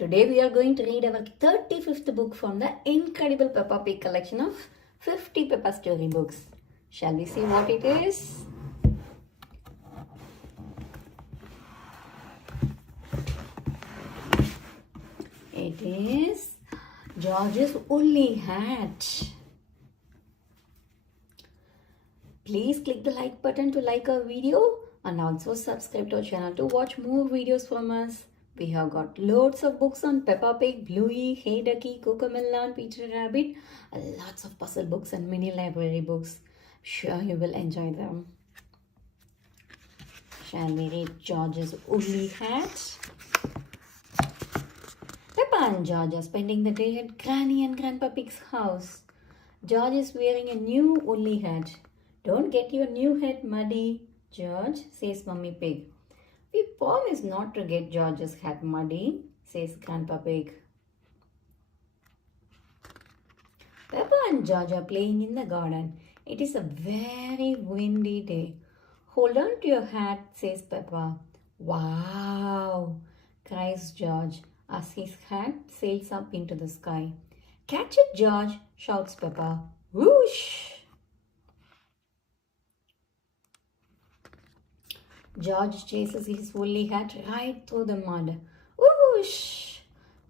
Today we are going to read our 35th book from the incredible Peppa Pig collection of 50 Peppa story books. Shall we see what it is? It is Jorges Woly Hat. Please click the like button to like our video and also subscribe to our channel to watch more videos from us. We have got loads of books on Peppa Pig, Bluey, Hey Ducky, Cocomelon, Peter Rabbit, lots of puzzle books and mini library books. Sure you will enjoy them. Shall we read Jorges Woly Hat? Peppa and George are spending the day at Granny and Grandpa Pig's house. George is wearing a new woolly hat. Don't get your new hat muddy, George, says Mummy Pig. We promise not to get George's hat muddy, says Grandpa Pig. Peppa and George are playing in the garden. It is a very windy day. Hold on to your hat, says Peppa. Wow, cries George as his hat sails up into the sky. Catch it, George, shouts Peppa. Whoosh! George chases his woolly hat right through the mud. Whoosh!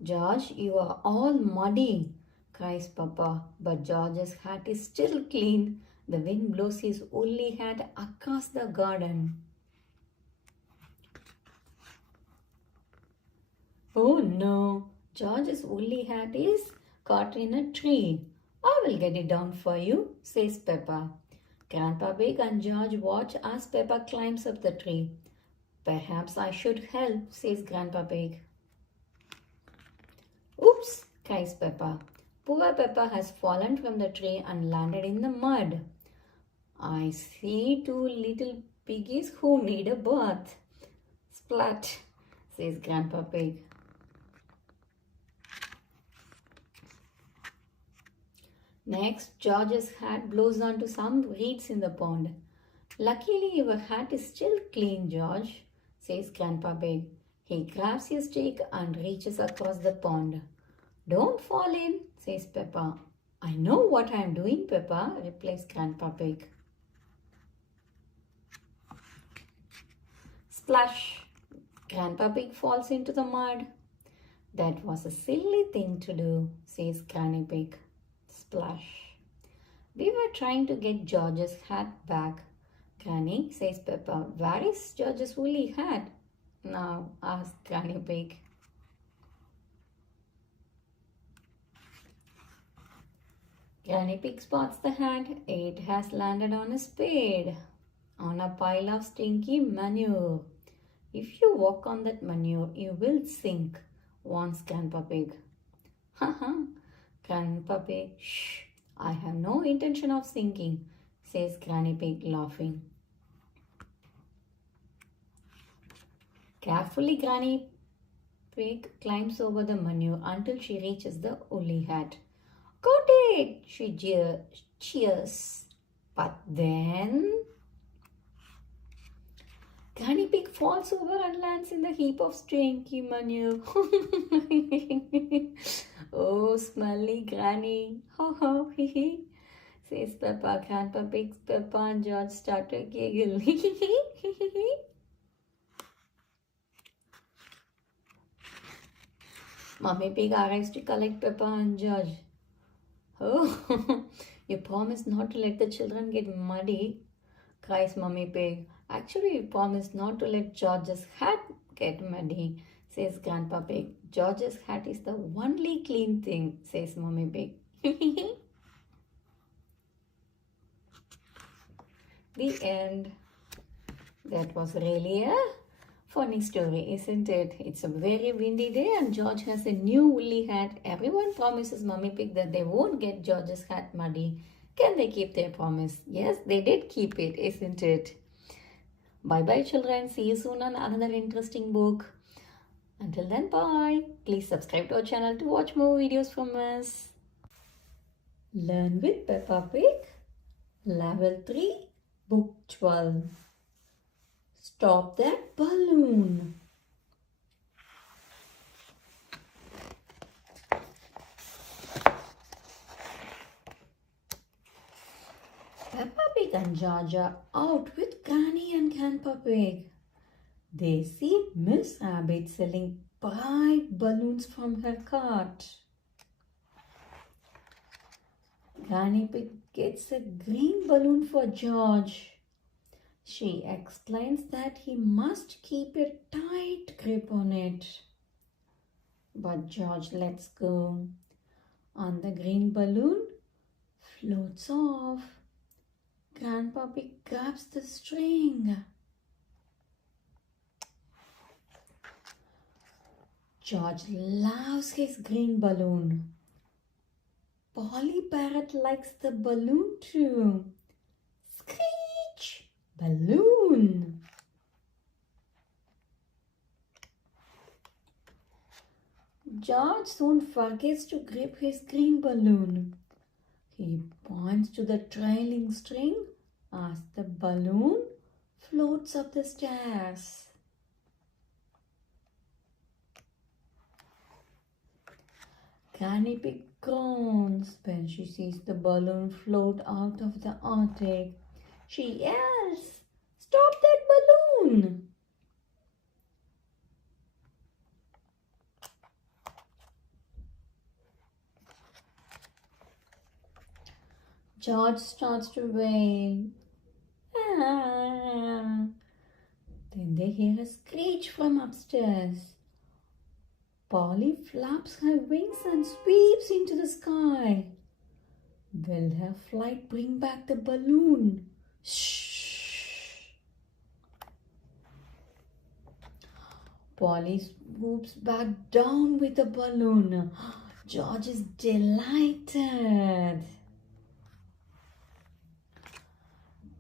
George, you are all muddy, cries Peppa. But George's hat is still clean. The wind blows his woolly hat across the garden. Oh no! George's woolly hat is caught in a tree. I will get it down for you, says Peppa. Grandpa Pig and George watch as Peppa climbs up the tree. Perhaps I should help, says Grandpa Pig. Oops, cries Peppa. Poor Peppa has fallen from the tree and landed in the mud. I see two little piggies who need a bath. Splat, says Grandpa Pig. Next, George's hat blows onto some reeds in the pond. Luckily, your hat is still clean, George, says Grandpa Pig. He grabs his stick and reaches across the pond. Don't fall in, says Peppa. I know what I am doing, Peppa, replies Grandpa Pig. Splash! Grandpa Pig falls into the mud. That was a silly thing to do, says Granny Pig. Splash. We were trying to get George's hat back. Granny, says Peppa. Where is George's woolly hat? Now, asks Granny Pig. Granny Pig spots the hat. It has landed on a spade, on a pile of stinky manure. If you walk on that manure, you will sink, warns Grandpa Pig. Haha. Grandpa Pig, shh, I have no intention of sinking, says Granny Pig laughing. Carefully, Granny Pig climbs over the manure until she reaches the woolly hat. Got it, she cheers. But then Granny Pig falls over and lands in the heap of stinky manure. Oh, smelly Granny. Ho ho, hee hee, says Peppa. Grandpa Pig, Peppa and George start to giggle. Mummy Pig arrives to collect Peppa and George. Oh, you promised not to let the children get muddy, cries Mummy Pig. Actually, you promised not to let George's hat get muddy, says Grandpa Pig. George's hat is the only clean thing, says Mummy Pig. The end. That was really a funny story, isn't it? It's a very windy day and George has a new woolly hat. Everyone promises Mummy Pig that they won't get George's hat muddy. Can they keep their promise? Yes, they did keep it, isn't it? Bye-bye, children. See you soon on another interesting book. Until then, bye. Please subscribe to our channel to watch more videos from us. Learn with Peppa Pig. Level 3, Book 12. Stop that balloon. Pig and George are out with Granny and Grandpa Pig. They see Miss Rabbit selling bright balloons from her cart. Granny Pig gets a green balloon for George. She explains that he must keep a tight grip on it. But George lets go, and the green balloon floats off. Grandpa Pig grabs the string. George loves his green balloon. Polly Parrot likes the balloon too. Screech! Balloon! George soon forgets to grip his green balloon. He points to the trailing string as the balloon floats up the stairs. Granny Pig groans when she sees the balloon float out of the attic. She yells, "Stop that balloon!" George starts to wail. Ah. Then they hear a screech from upstairs. Polly flaps her wings and sweeps into the sky. Will her flight bring back the balloon? Shh! Polly swoops back down with the balloon. George is delighted.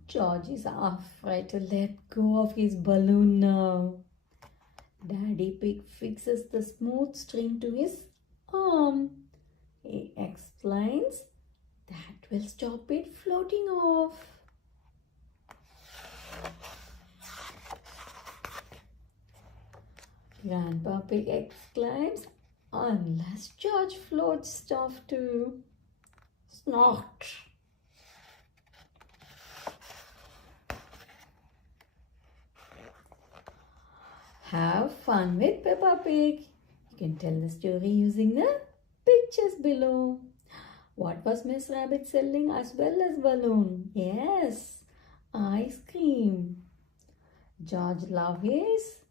George is afraid to let go of his balloon now. Daddy Pig fixes the smooth string to his arm. He explains that will stop it floating off. Grandpa Pig exclaims, "Unless George floats off too." Snort! Have fun with Peppa Pig. You can tell the story using the pictures below. What was Miss Rabbit selling as well as balloon? Yes, ice cream. George loves his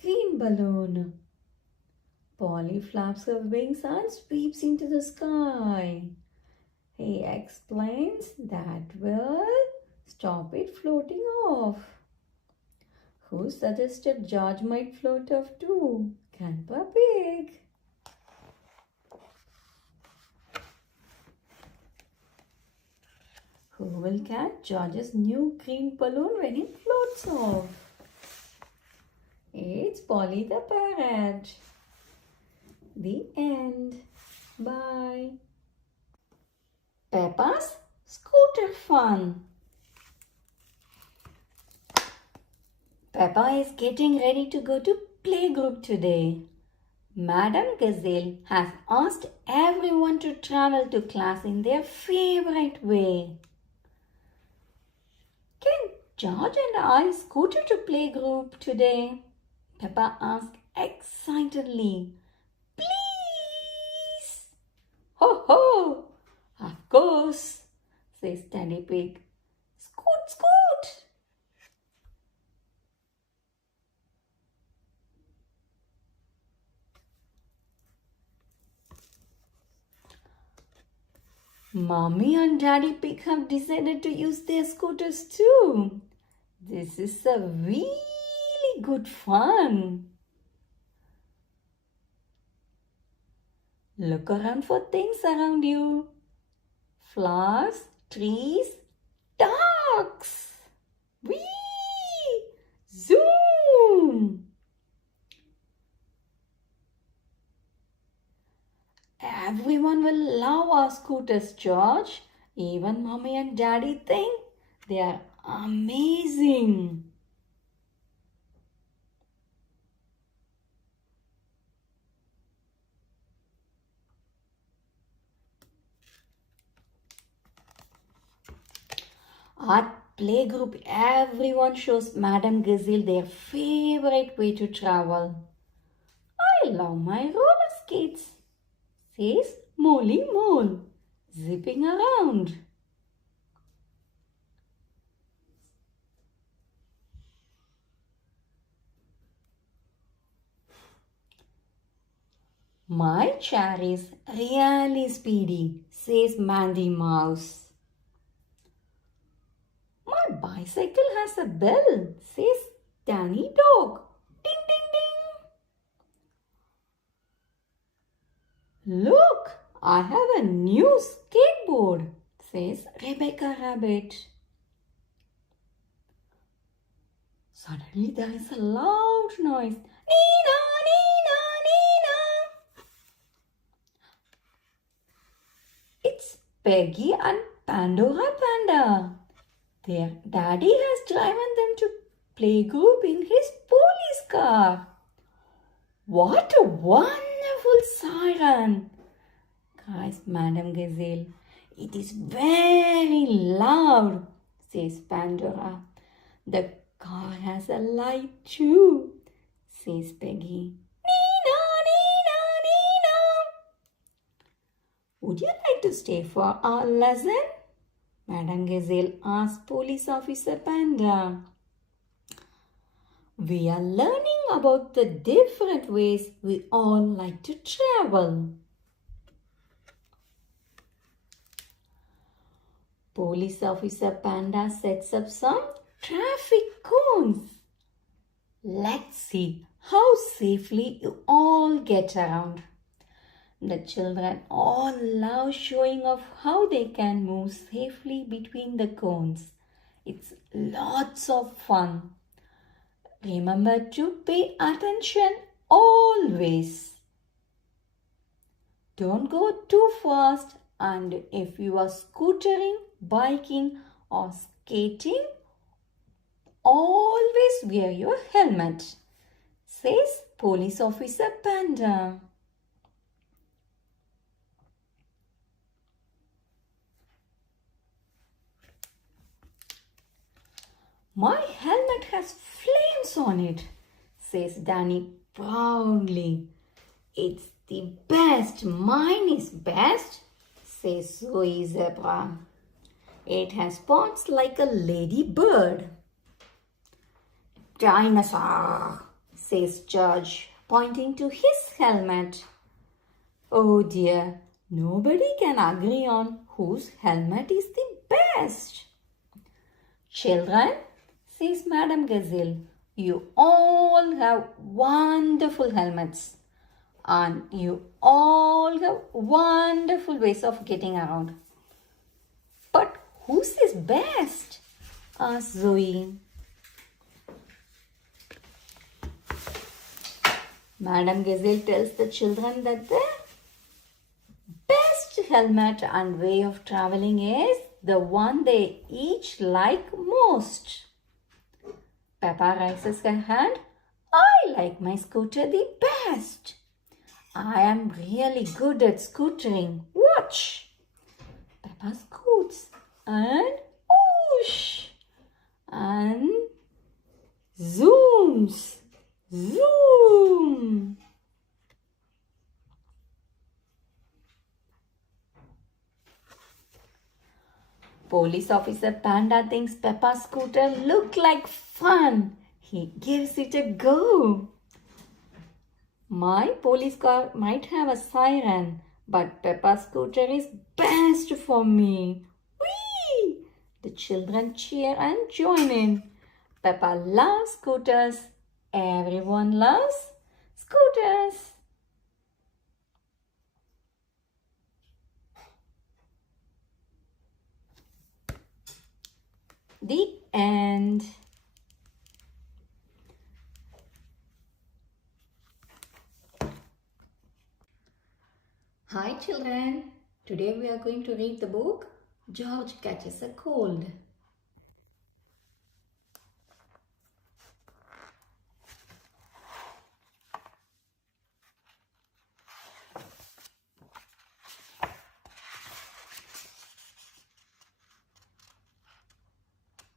green balloon. Polly flaps her wings and sweeps into the sky. He explains that will stop it floating off. Who suggested George might float off too? Grandpa Pig. Who will catch George's new green balloon when it floats off? It's Polly the Parrot. The end. Bye. Peppa's Scooter Fun. Peppa is getting ready to go to playgroup today. Madam Gazelle has asked everyone to travel to class in their favorite way. Can George and I scooter to playgroup today? Peppa asked excitedly. Please! Ho ho! Of course, says Daddy Pig. Scoot, scoot! Mommy and Daddy Pig have decided to use their scooters too. This is a really good fun. Look around for things around you. Flowers, trees, ducks. Whee! Zoom! Everyone will love our scooters, George. Even Mommy and Daddy think they are amazing. At playgroup, everyone shows Madame Gazelle their favorite way to travel. I love my roller skates, says Molly Mole, zipping around. My chair is really speedy, says Mandy Mouse. My bicycle has a bell, says Danny Dog. Ding, ding, ding. Look, I have a new skateboard, says Rebecca Rabbit. Suddenly there is a loud noise. Nina, Nina, Nina. It's Peggy and Pandora Panda. Their daddy has driven them to playgroup in his police car. What a wonderful siren, cries Madame Gazelle. It is very loud, says Pandora. The car has a light too, says Peggy. Nina, Nina, Nina. Would you like to stay for our lesson? Madame Gazelle asked Police Officer Panda. We are learning about the different ways we all like to travel. Police Officer Panda sets up some traffic cones. Let's see how safely you all get around. The children all love showing off how they can move safely between the cones. It's lots of fun. Remember to pay attention always. Don't go too fast, and if you are scootering, biking or skating, always wear your helmet, says Police Officer Panda. My helmet has flames on it, says Danny proudly. It's the best. Mine is best, says Zoe Zebra. It has spots like a ladybird. Dinosaur, says George, pointing to his helmet. Oh dear, nobody can agree on whose helmet is the best. Children, says Madame Gazelle, you all have wonderful helmets and you all have wonderful ways of getting around. But whose is best? Asked Zoe. Madame Gazelle tells the children that the best helmet and way of traveling is the one they each like most. Peppa raises her hand. I like my scooter the best. I am really good at scootering. Watch. Peppa scoots and whoosh and zooms. Zoom. Police Officer Panda thinks Peppa's scooter look like fun. He gives it a go. My police car might have a siren, but Peppa's scooter is best for me. Whee! The children cheer and join in. Peppa loves scooters. Everyone loves scooters. The end. Hi children. Today we are going to read the book George Catches a Cold.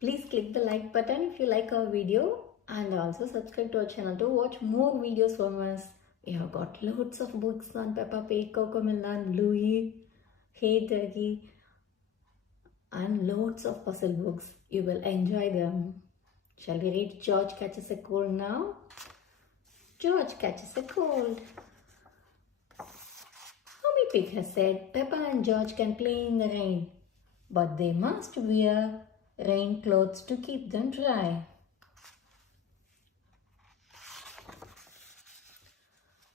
Please click the like button if you like our video, and also subscribe to our channel to watch more videos from us. We have got loads of books on Peppa Pig, Cocomelon, Bluey, Hey Turkey, and loads of puzzle books. You will enjoy them. Shall we read George Catches a Cold now? George catches a cold. Mummy Pig has said Peppa and George can play in the rain, but they must wear rain clothes to keep them dry.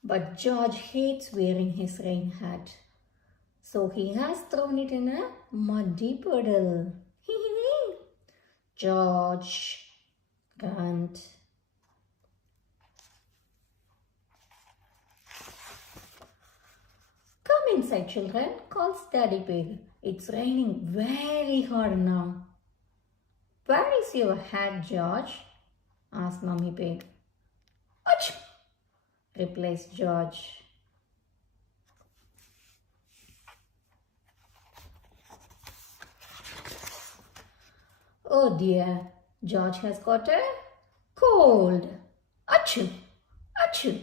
But George hates wearing his rain hat, so he has thrown it in a muddy puddle. George, grunt. Come inside, children, calls Daddy Pig. It's raining very hard now. Where is your hat, George? Asked Mummy Pig. Achoo! Replies George. Oh dear, George has got a cold. Achoo! Achoo!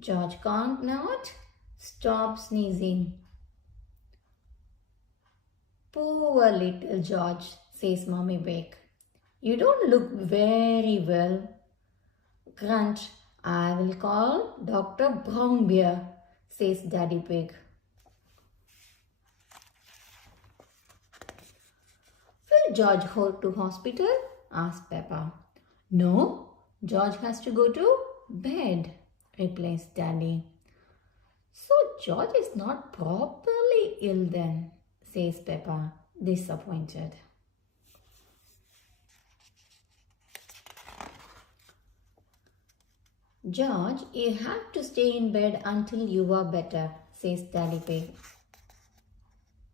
George can't not stop sneezing. Poor little George, says Mummy Pig. You don't look very well. Grunt, I will call Dr. Brown Bear, says Daddy Pig. Will George go to hospital? Asked Peppa. No, George has to go to bed, replies Daddy. So George is not properly ill then, says Peppa, disappointed. George, you have to stay in bed until you are better, says Daddy Pig.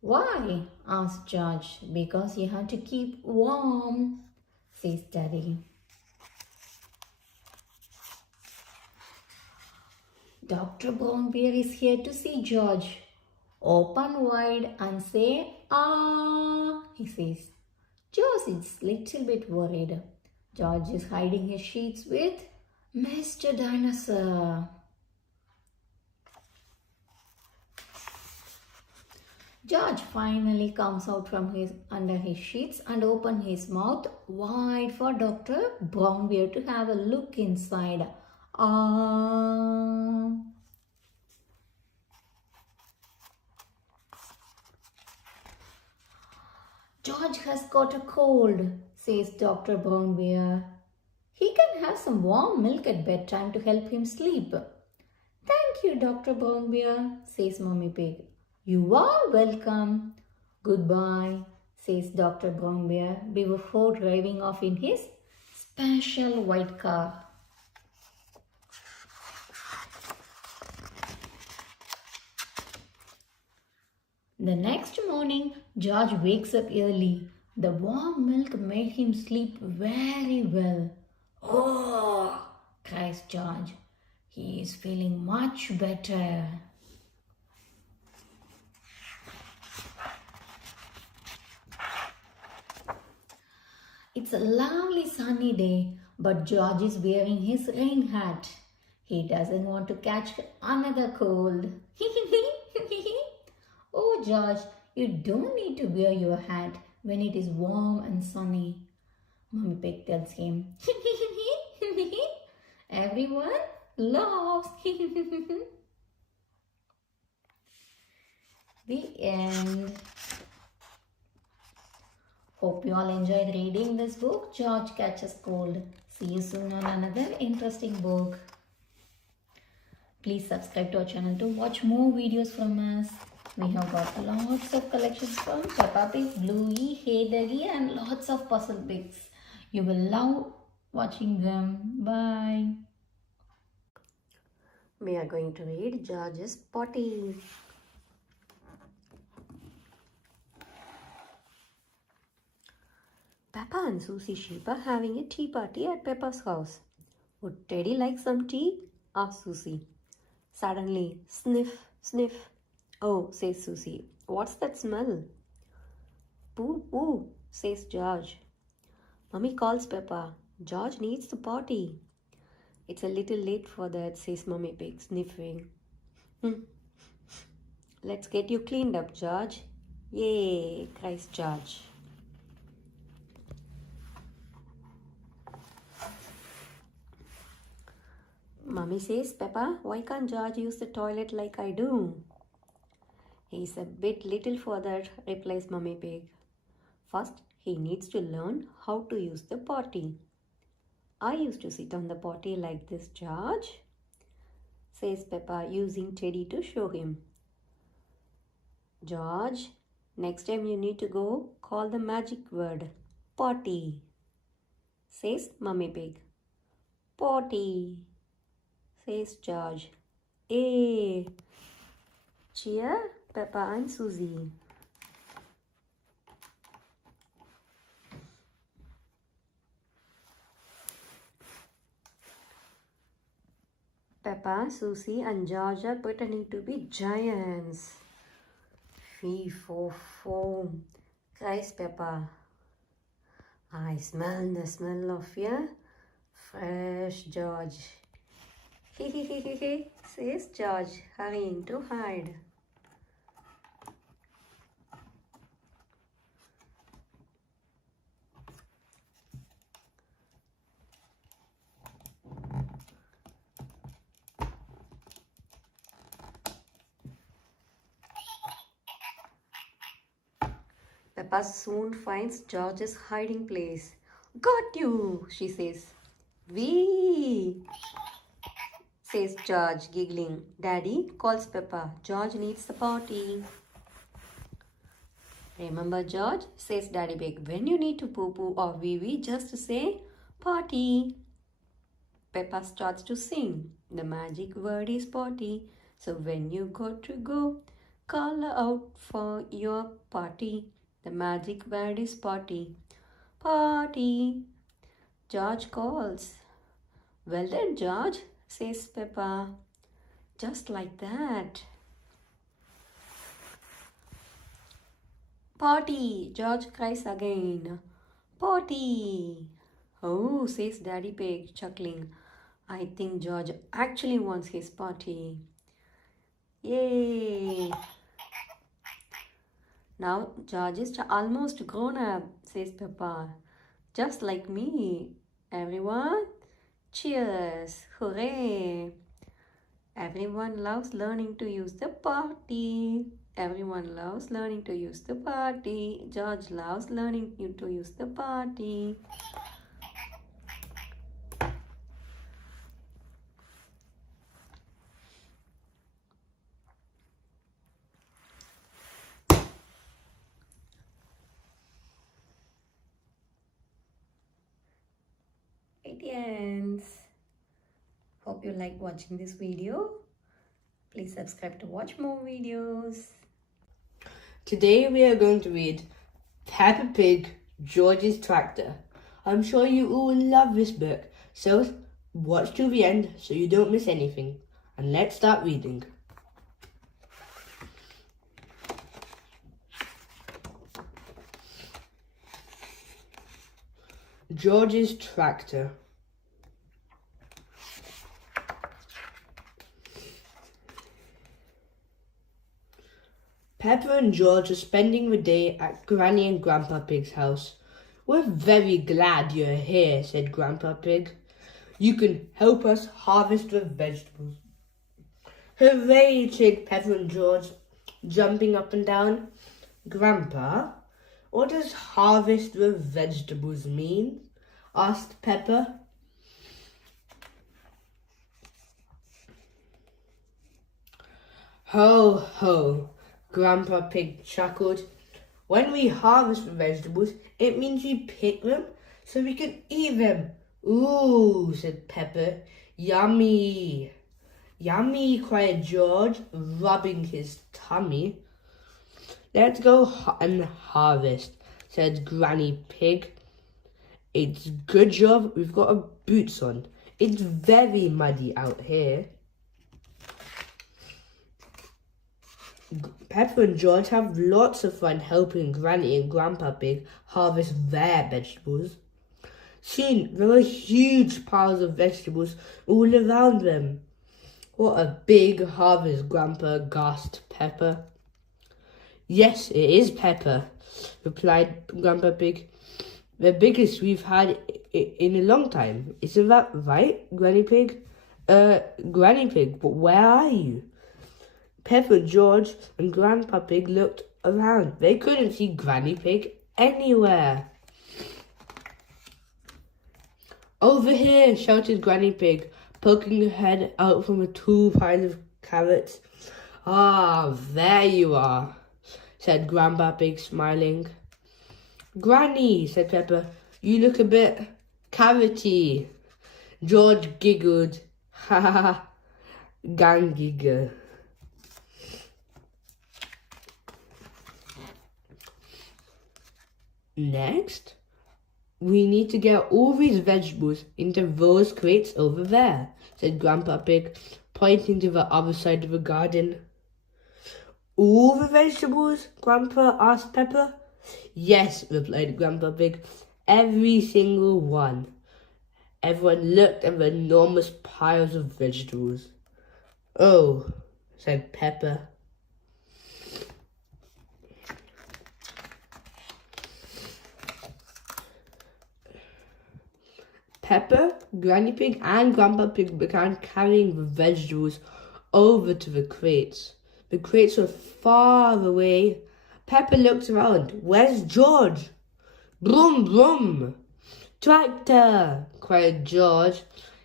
Why? Asked George. Because you have to keep warm, says Daddy. Dr. Brown Bear is here to see George. Open wide and say, ah, he says. George is little bit worried. George is hiding his sheets with Mr. Dinosaur. George finally comes out from under his sheets and opens his mouth wide for Dr. Brown Bear to have a look inside. Ah. George has got a cold, says Dr. Brown Bear. He can have some warm milk at bedtime to help him sleep. Thank you, Dr. Brown Bear, says Mummy Pig. You are welcome. Goodbye, says Dr. Brown Bear before driving off in his special white car. The next morning, George wakes up early. The warm milk made him sleep very well. Oh, cries George. He is feeling much better. It's a lovely sunny day, but George is wearing his rain hat. He doesn't want to catch another cold. Oh, George, you don't need to wear your hat when it is warm and sunny. Mummy Pig tells him. Everyone laughs. The end. Hope you all enjoyed reading this book, George Catches Cold. See you soon on another interesting book. Please subscribe to our channel to watch more videos from us. We have got lots of collections from Peppa Pig, Bluey, Hey Doggy, and lots of puzzle pigs. You will love watching them. Bye. We are going to read Jorges Party. Peppa and Susie Sheep are having a tea party at Peppa's house. Would Teddy like some tea? Asked Susie. Suddenly, sniff, sniff. Oh, says Susie. What's that smell? Poo, poo, says George. Mummy calls Peppa. George needs the potty. It's a little late for that, says Mummy Pig, sniffing. Let's get you cleaned up, George. Yay, cries George. Mummy says, Peppa, why can't George use the toilet like I do? He's a bit little for that, replies Mummy Pig. First, he needs to learn how to use the potty. I used to sit on the potty like this, George, says Peppa, using Teddy to show him. George, next time you need to go, call the magic word, potty, says Mummy Pig. Potty, says George. Hey! Cheer, Peppa and Susie. Peppa, Susie and George are pretending to be giants. Fee, fo, foam, cries Peppa. I smell the smell of your fresh George. He, says George, hurrying to hide. Peppa soon finds George's hiding place. Got you, she says. Wee, says George, giggling. Daddy, calls Peppa. George needs the potty. Remember, George, says Daddy Pig, when you need to poo-poo or wee-wee, just say potty. Peppa starts to sing. The magic word is potty. So when you got to go, call out for your party. The magic word is potty. Potty. George calls. Well done, George, says Peppa. Just like that. Potty, George cries again. Potty. Oh, says Daddy Pig, chuckling. I think George actually wants his potty. Yay! Now George is almost grown up, says Peppa. Just like me. Everyone, cheers! Hooray! Everyone loves learning to use the potty. Everyone loves learning to use the potty. George loves learning to use the potty. It ends. Hope you like watching this video. Please subscribe to watch more videos. Today we are going to read Peppa Pig, Jorges Tractor. I'm sure you all love this book, so watch till the end so you don't miss anything. And let's start reading. Jorges Tractor. Peppa and George are spending the day at Granny and Grandpa Pig's house. We're very glad you're here, said Grandpa Pig. You can help us harvest the vegetables. Hooray, cheered Peppa and George, jumping up and down. Grandpa, what does harvest the vegetables mean? Asked Peppa. Ho, ho, Grandpa Pig chuckled. When we harvest the vegetables, it means we pick them so we can eat them. Ooh, said Peppa. Yummy. Yummy, cried George, rubbing his tummy. Let's go and harvest, said Granny Pig. It's good job we've got our boots on. It's very muddy out here. Peppa and George have lots of fun helping Granny and Grandpa Pig harvest their vegetables. Soon there were huge piles of vegetables all around them. What a big harvest, Grandpa, gasped Peppa. Yes, it is, Peppa, replied Grandpa Pig. The biggest we've had in a long time. Isn't that right, Granny Pig? Granny Pig, but where are you? Peppa, George, and Grandpa Pig looked around. They couldn't see Granny Pig anywhere. Over here, shouted Granny Pig, poking her head out from a tall pile of carrots. Ah, there you are, said Grandpa Pig, smiling. Granny, said Peppa, you look a bit carroty. George giggled. Ha ha ha, gang giggle. Next, we need to get all these vegetables into those crates over there, said Grandpa Pig, pointing to the other side of the garden. All the vegetables? Grandpa asked Peppa. Yes, replied Grandpa Pig, every single one. Everyone looked at the enormous piles of vegetables. Oh, said Peppa. Peppa, Granny Pig, and Grandpa Pig began carrying the vegetables over to the crates. The crates were far away. Peppa looked around. Where's George? Brum, brum. Tractor, cried George.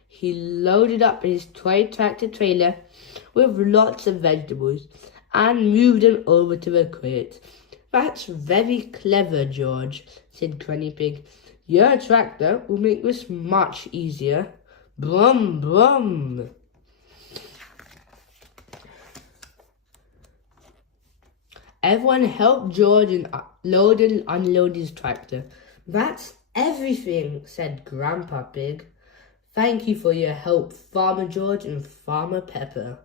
He loaded up his toy tractor trailer with lots of vegetables and moved them over to the crates. That's very clever, George, said Granny Pig. Your tractor will make this much easier. Brum, brum. Everyone helped George and load and unload his tractor. That's everything, said Grandpa Pig. Thank you for your help, Farmer George and Farmer Peppa.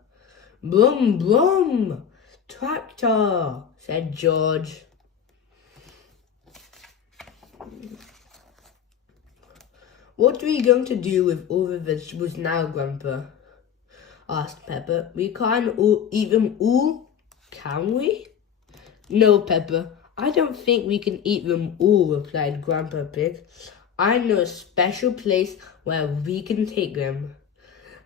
Brum, brum. Tractor, said George. What are we going to do with all the vegetables now, Grandpa? Asked Peppa. We can't eat them all, can we? No, Peppa, I don't think we can eat them all, replied Grandpa Pig. I know a special place where we can take them,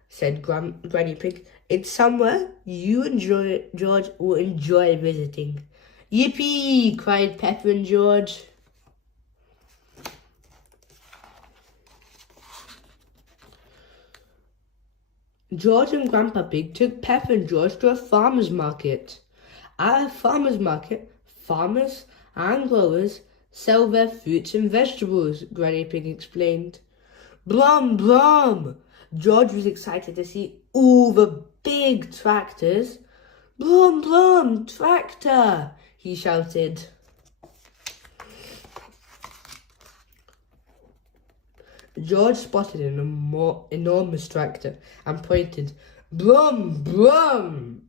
said Granny Pig. It's somewhere you and George will enjoy visiting. Yippee! Cried Peppa and George. George and Grandpa Pig took Peppa and George to a farmer's market. At a farmer's market, farmers and growers sell their fruits and vegetables, Granny Pig explained. Brum, brum! George was excited to see all the big tractors. Brum, brum, tractor! He shouted. George spotted an enormous tractor and pointed. Brum, brum!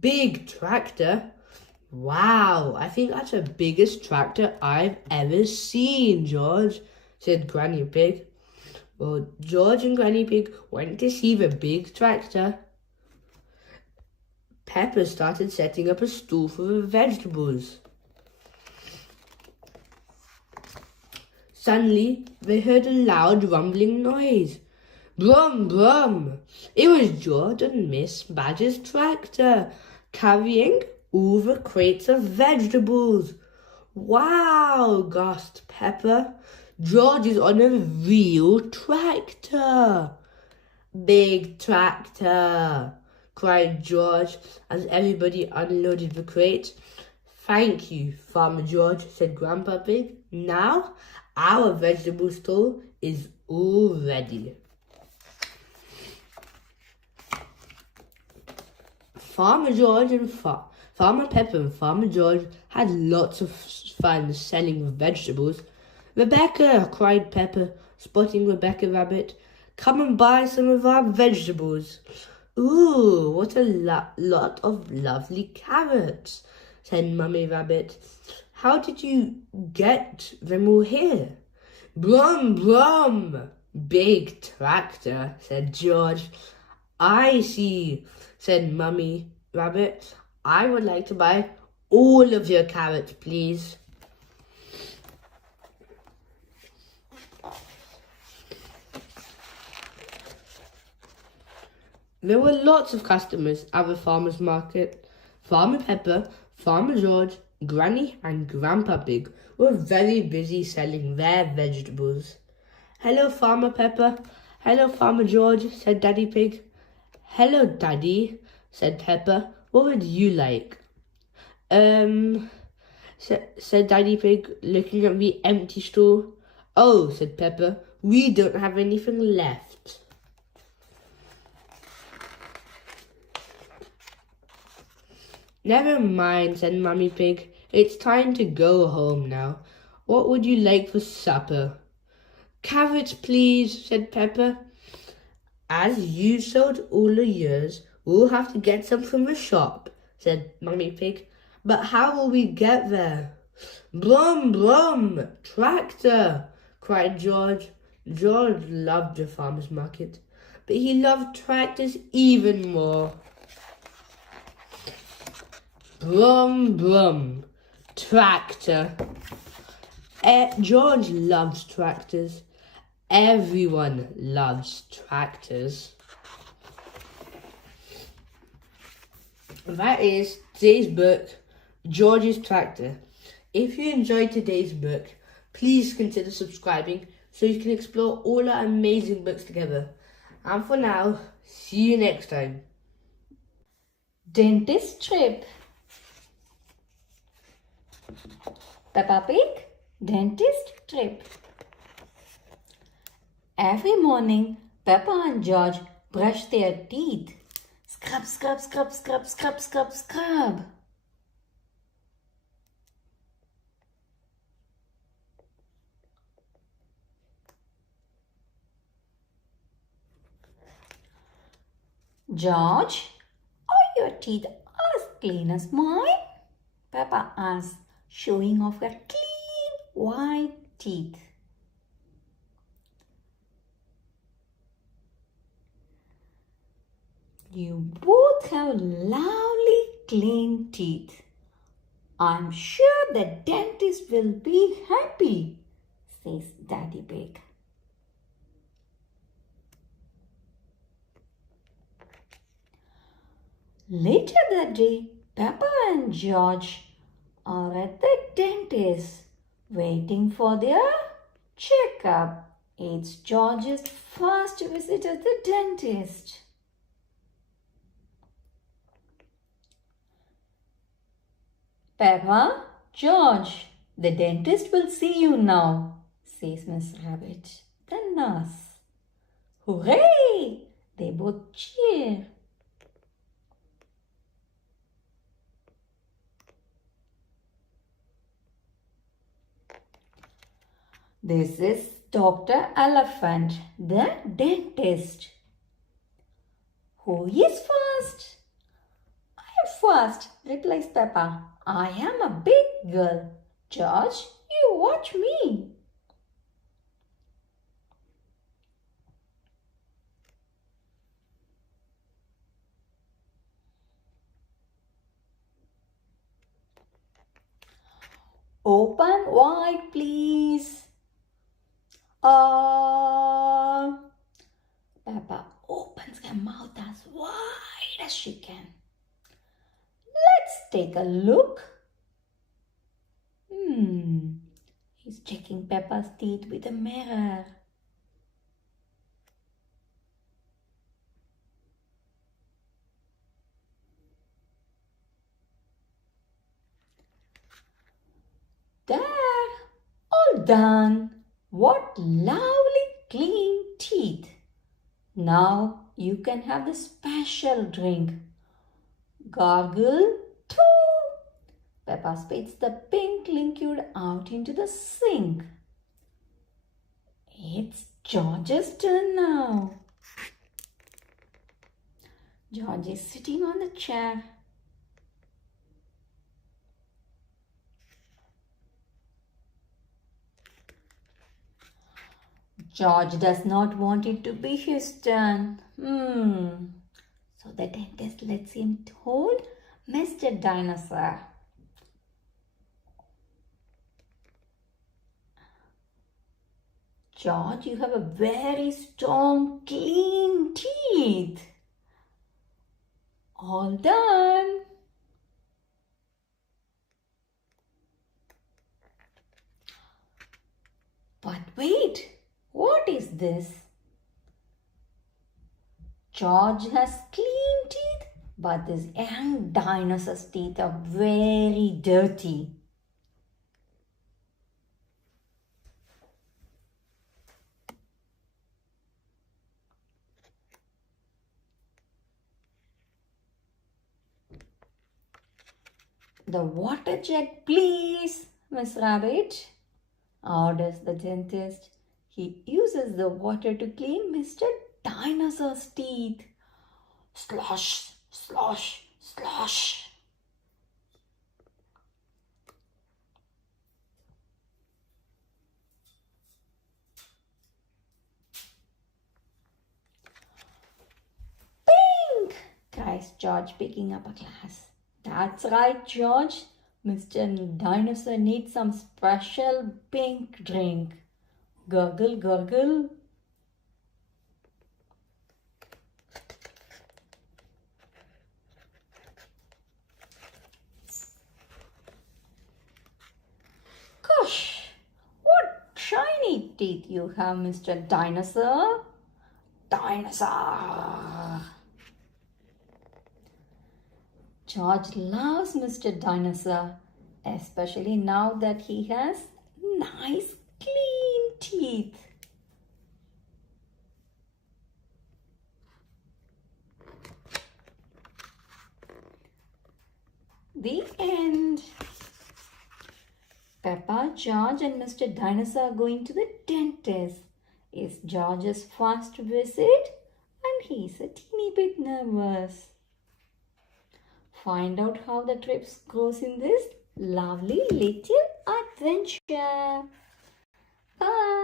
Big tractor? Wow, I think that's the biggest tractor I've ever seen, George, said Granny Pig. Well, George and Granny Pig went to see the big tractor. Peppa started setting up a stool for the vegetables. Suddenly, they heard a loud rumbling noise. Brum, brum! It was George and Miss Badger's tractor, carrying all the crates of vegetables. Wow, gasped Peppa. George is on a real tractor. Big tractor, cried George as everybody unloaded the crates. Thank you, Farmer George, said Grandpa Pig. Now, our vegetable stall is all ready. Farmer George and Farmer Peppa and Farmer George had lots of fun selling the vegetables. Rebecca, cried Peppa, spotting Rebecca Rabbit. Come and buy some of our vegetables. Ooh, what a lot of lovely carrots, said Mummy Rabbit. How did you get them all here? Brum, brum. Big tractor, said George. I see, said Mummy Rabbit. I would like to buy all of your carrots, please. There were lots of customers at the farmer's market. Farmer Pepper, Farmer George, Granny and Grandpa Pig were very busy selling their vegetables. Hello, Farmer Pepper. Hello, Farmer George, said Daddy Pig. Hello, Daddy, said Pepper. What would you like? Said Daddy Pig, looking at the empty stall. Oh, said Pepper, we don't have anything left. Never mind, said Mummy Pig. It's time to go home now. What would you like for supper? Carrots, please, said Pepper. As you sold all the yours, we'll have to get some from the shop, said Mummy Pig. But how will we get there? Brum, brum, tractor, cried George. George loved the farmer's market, but he loved tractors even more. Brum, brum, tractor. George loves tractors. Everyone loves tractors. That is today's book, Jorges Tractor. If you enjoyed today's book, please consider subscribing so you can explore all our amazing books together. And for now, see you next time. Dentist trip. Peppa Pig, dentist trip. Every morning, Peppa and George brush their teeth. Scrub, scrub, scrub, scrub, scrub, scrub, scrub. George, are your teeth as clean as mine? Peppa asked, showing off her clean white teeth. You both have lovely clean teeth. I'm sure the dentist will be happy, says Daddy Pig. Later that day, Peppa and George are at the dentist waiting for their checkup. It's George's first visit at the dentist. Peppa, George, the dentist will see you now, says Miss Rabbit, the nurse. Hooray! They both cheer. This is Dr. Elephant, the dentist. Who is first? I am first, replies Peppa. I am a big girl. George, you watch me. Open wide, please. Peppa opens her mouth as wide as she can. Let's take a look. He's checking Peppa's teeth with a mirror. There, all done. What lovely clean teeth. Now you can have the special drink. Gargle, too. Peppa spits the pink liquid out into the sink. It's George's turn now. George is sitting on the chair. George does not want it to be his turn. So the dentist lets him hold Mr. Dinosaur. George, you have a very strong, clean teeth. All done. But wait, what is this? George has clean teeth, but this young dinosaur's teeth are very dirty. The water jet, please, Miss Rabbit, orders the dentist. He uses the water to clean Mr. Dinosaur's teeth. Slosh, slosh, slosh. Pink! Cries George, picking up a glass. That's right, George. Mr. Dinosaur needs some special pink drink. Gurgle, gurgle. Gosh, what shiny teeth you have, Mr. Dinosaur. Dinosaur. George loves Mr. Dinosaur, especially now that he has nice clean teeth. The end. Peppa, George and Mr. Dinosaur are going to the dentist. It's George's first visit and he's a teeny bit nervous. Find out how the trip goes in this lovely little adventure. Bye.